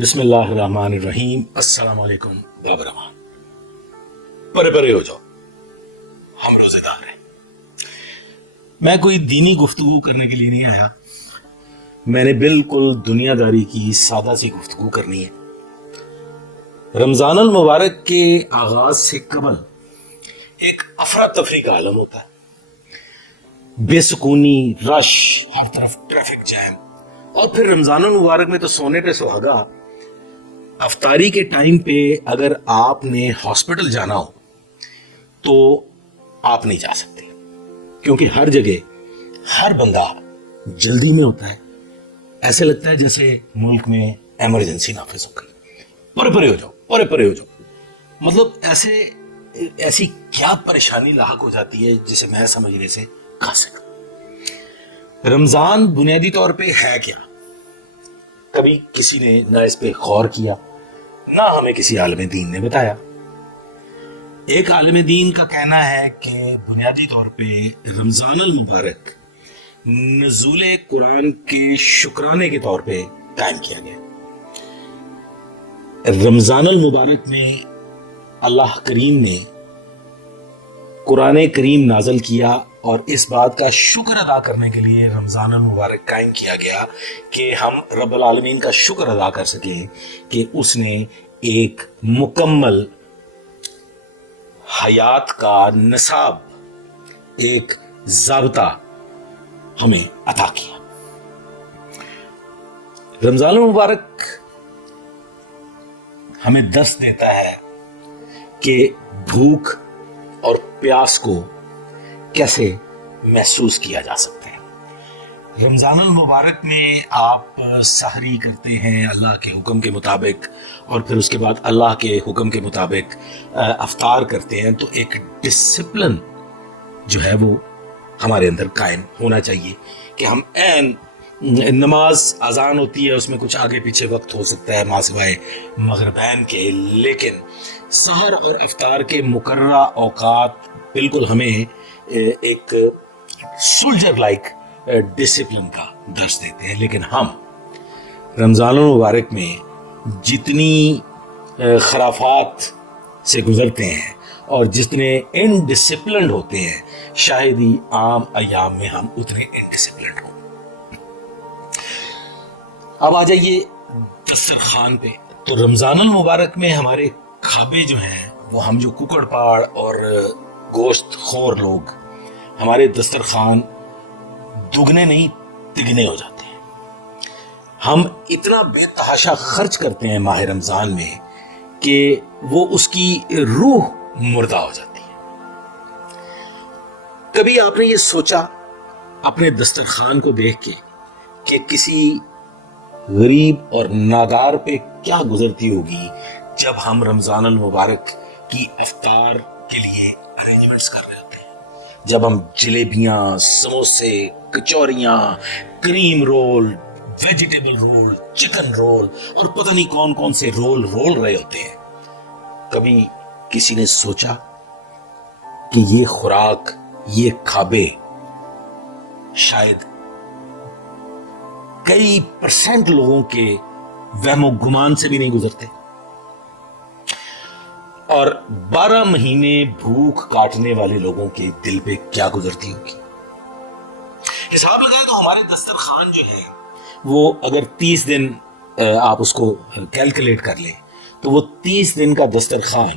بسم اللہ الرحمن الرحیم۔ السلام علیکم بابرما، پرے پرے ہو جاؤ، ہم روزے دار ہیں۔ میں کوئی دینی گفتگو کرنے کے لیے نہیں آیا، میں نے بالکل دنیا داری کی سادہ سی گفتگو کرنی ہے۔ رمضان المبارک کے آغاز سے قبل ایک افراتفری کا عالم ہوتا ہے، بے سکونی، رش، ہر طرف ٹریفک جیم، اور پھر رمضان المبارک میں تو سونے پہ سہاگا۔ افطاری کے ٹائم پہ اگر آپ نے ہاسپٹل جانا ہو تو آپ نہیں جا سکتے، کیونکہ ہر جگہ ہر بندہ جلدی میں ہوتا ہے، ایسے لگتا ہے جیسے ملک میں ایمرجنسی نافذ ہو گئی۔ پرے پرے ہو جاؤ، پرے پرے ہو جاؤ، مطلب ایسی کیا پریشانی لاحق ہو جاتی ہے جسے میں سمجھنے سے قاصر ہوں۔ رمضان بنیادی طور پہ ہے کیا؟ کبھی کسی نے نہ اس پہ غور کیا، نہ ہمیں کسی عالم دین نے بتایا۔ ایک عالم دین کا کہنا ہے کہ بنیادی طور پہ رمضان المبارک نزول قرآن کے شکرانے کے طور پہ قائم کیا گیا۔ رمضان المبارک میں اللہ کریم نے قرآن کریم نازل کیا، اور اس بات کا شکر ادا کرنے کے لیے رمضان المبارک قائم کیا گیا کہ ہم رب العالمین کا شکر ادا کر سکیں کہ اس نے ایک مکمل حیات کا نصاب، ایک ضابطہ ہمیں عطا کیا۔ رمضان المبارک ہمیں درس دیتا ہے کہ بھوک اور پیاس کو کیسے محسوس کیا جا سکتا ہے۔ رمضان المبارک میں آپ سحری کرتے ہیں اللہ کے حکم کے مطابق، اور پھر اس کے بعد اللہ کے حکم کے مطابق افطار کرتے ہیں، تو ایک ڈسپلن جو ہے وہ ہمارے اندر قائم ہونا چاہیے کہ ہم نماز اذان ہوتی ہے، اس میں کچھ آگے پیچھے وقت ہو سکتا ہے ماں سوائے مغربین کے، لیکن سحر اور افطار کے مقررہ اوقات بالکل ہمیں ایک سولجر لائک ڈسپلن کا درس دیتے ہیں۔ لیکن ہم رمضان المبارک میں جتنی خرافات سے گزرتے ہیں اور جتنے انڈسپلنڈ ہوتے ہیں، شاید ہی عام ایام میں ہم اتنے انڈسپلنڈ ہوں۔ اب آ جائیے دسترخوان پہ۔ تو رمضان المبارک میں ہمارے کھابے جو ہیں، وہ ہم جو ککڑ پاڑ اور گوشت خور لوگ، ہمارے دسترخوان دگنے نہیں تگنے ہو جاتے ہیں۔ ہم اتنا بے تحاشا خرچ کرتے ہیں ماہ رمضان میں کہ وہ اس کی روح مردہ ہو جاتی ہے۔ کبھی آپ نے یہ سوچا اپنے دسترخوان کو دیکھ کے کہ کسی غریب اور نادار پہ کیا گزرتی ہوگی جب ہم رمضان المبارک کی افطار کے لیے ارینجمنٹس کر رہے ہوتے ہیں، جب ہم جلیبیاں، سموسے، کچوریاں، cream roll, vegetable roll, chicken roll اور پتہ نہیں کون کون سے رول رہے ہوتے ہیں۔ کبھی کسی نے سوچا کہ یہ خوراک، یہ کھابے شاید کئی پرسنٹ لوگوں کے وہم و گمان سے بھی نہیں گزرتے، اور 12 مہینے بھوک کاٹنے والے لوگوں کے دل پہ کیا گزرتی ہوگی۔ حساب لگائے تو ہمارے دسترخوان جو ہے وہ اگر 30 دن آپ اس کو کیلکولیٹ کر لیں تو وہ 30 دن کا دسترخوان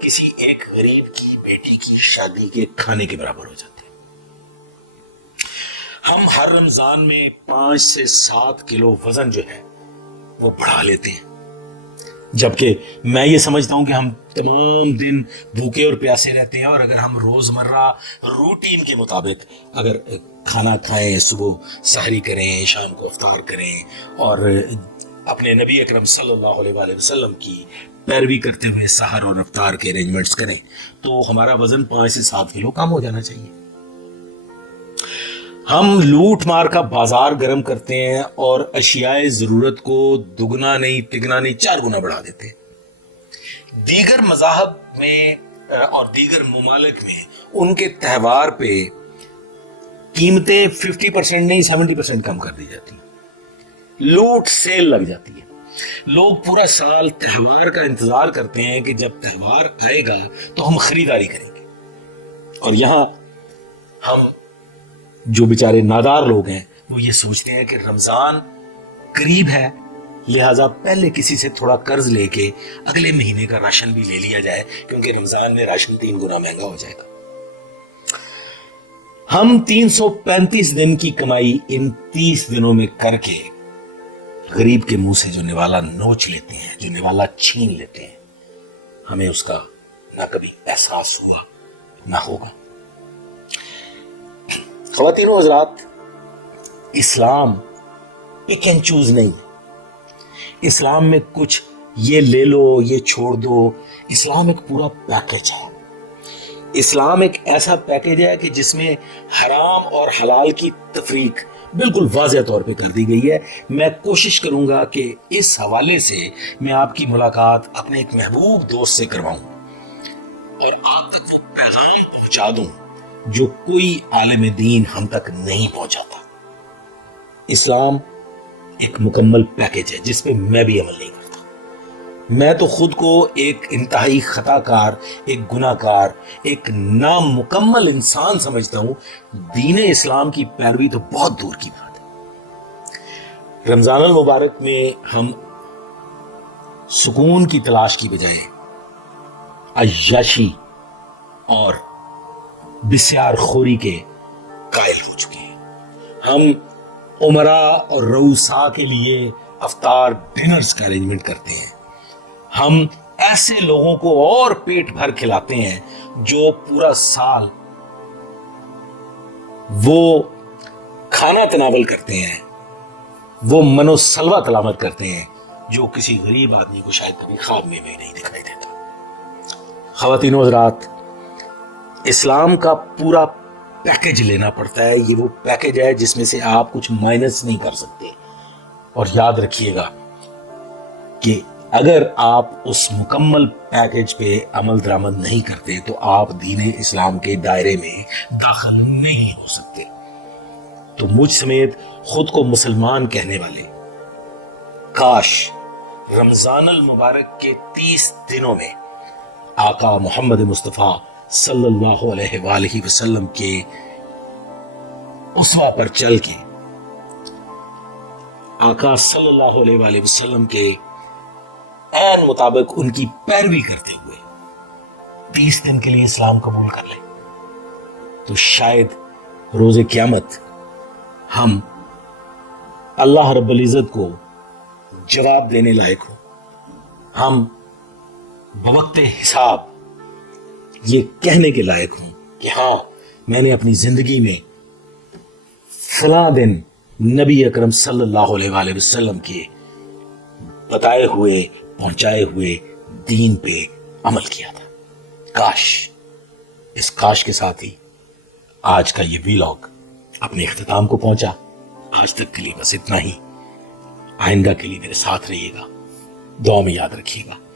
کسی ایک غریب کی بیٹی کی شادی کے کھانے کے برابر ہو جاتے ہیں۔ ہم ہر رمضان میں 5 سے 7 کلو وزن جو ہے وہ بڑھا لیتے ہیں، جبکہ میں یہ سمجھتا ہوں کہ ہم تمام دن بھوکے اور پیاسے رہتے ہیں، اور اگر ہم روزمرہ روٹین کے مطابق اگر کھانا کھائیں، صبح سحری کریں، شام کو افطار کریں، اور اپنے نبی اکرم صلی اللہ علیہ وآلہ وسلم کی پیروی کرتے ہوئے سحر اور افطار کے ارینجمنٹس کریں، تو ہمارا وزن 5 سے 7 کلو کم ہو جانا چاہیے۔ ہم لوٹ مار کا بازار گرم کرتے ہیں اور اشیاء ضرورت کو دگنا نہیں تگنا نہیں 4 گنا بڑھا دیتے ہیں۔ دیگر مذاہب میں اور دیگر ممالک میں ان کے تہوار پہ قیمتیں 50% نہیں 70% کم کر دی جاتی ہیں، لوٹ سیل لگ جاتی ہے۔ لوگ پورا سال تہوار کا انتظار کرتے ہیں کہ جب تہوار آئے گا تو ہم خریداری کریں گے، اور یہاں ہم جو بیچارے نادار لوگ ہیں وہ یہ سوچتے ہیں کہ رمضان قریب ہے، لہٰذا پہلے کسی سے تھوڑا قرض لے کے اگلے مہینے کا راشن بھی لے لیا جائے، کیونکہ رمضان میں راشن 3 گنا مہنگا ہو جائے گا۔ ہم 335 دن کی کمائی ان 30 دنوں میں کر کے غریب کے منہ سے جو نوالا نوچ لیتے ہیں، جو نوالا چھین لیتے ہیں، ہمیں اس کا نہ کبھی احساس ہوا نہ ہوگا۔ خواتین و حضرات، اسلام پک اینڈ چوز نہیں ہے۔ اسلام میں کچھ یہ لے لو یہ چھوڑ دو، اسلام ایک پورا پیکج ہے۔ اسلام ایک ایسا پیکج ہے کہ جس میں حرام اور حلال کی تفریق بالکل واضح طور پہ کر دی گئی ہے۔ میں کوشش کروں گا کہ اس حوالے سے میں آپ کی ملاقات اپنے ایک محبوب دوست سے کرواؤں اور آپ تک وہ پیغام پہنچا دوں جو کوئی عالم دین ہم تک نہیں پہنچاتا۔ اسلام ایک مکمل پیکج ہے جس پہ میں بھی عمل نہیں کرتا۔ میں تو خود کو ایک انتہائی خطا کار، ایک گناہ کار، ایک نامکمل انسان سمجھتا ہوں۔ دین اسلام کی پیروی تو بہت دور کی بات ہے۔ رمضان المبارک میں ہم سکون کی تلاش کی بجائے عیاشی اور بسیار خوری کے قائل ہو چکے ہیں۔ ہم عمرہ اور رؤسا کے لیے افطار ڈنرز کا ارینجمنٹ کرتے ہیں۔ ہم ایسے لوگوں کو اور پیٹ بھر کھلاتے ہیں جو پورا سال وہ کھانا تناول کرتے ہیں، وہ منو سلوہ تلاوت کرتے ہیں جو کسی غریب آدمی کو شاید کبھی خواب میں بھی نہیں دکھائی دیتا۔ خواتین و حضرات، اسلام کا پورا پیکج لینا پڑتا ہے۔ یہ وہ پیکج ہے جس میں سے آپ کچھ مائنس نہیں کر سکتے۔ اور یاد رکھیے گا کہ اگر آپ اس مکمل پیکج پہ عمل درآمد نہیں کرتے تو آپ دین اسلام کے دائرے میں داخل نہیں ہو سکتے۔ تو مجھ سمیت خود کو مسلمان کہنے والے کاش رمضان المبارک کے 30 دنوں میں آقا محمد مصطفیٰ صلی اللہ علیہ وآلہ وسلم کے اسوہ پر چل کے، آقا صلی اللہ علیہ وآلہ وسلم کے عین مطابق ان کی پیروی کرتے ہوئے 30 دن کے لیے اسلام قبول کر لیں، تو شاید روز قیامت ہم اللہ رب العزت کو جواب دینے لائق ہو۔ ہم بوقت حساب یہ کہنے کے لائق ہوں کہ ہاں، میں نے اپنی زندگی میں فلاں دن نبی اکرم صلی اللہ علیہ وآلہ وسلم کے بتائے ہوئے پہنچائے ہوئے دین پہ عمل کیا تھا۔ کاش، اس کاش کے ساتھ ہی آج کا یہ ویلاگ اپنے اختتام کو پہنچا۔ آج تک کے لیے بس اتنا ہی۔ آئندہ کے لیے میرے ساتھ رہیے گا، دعا میں یاد رکھیے گا۔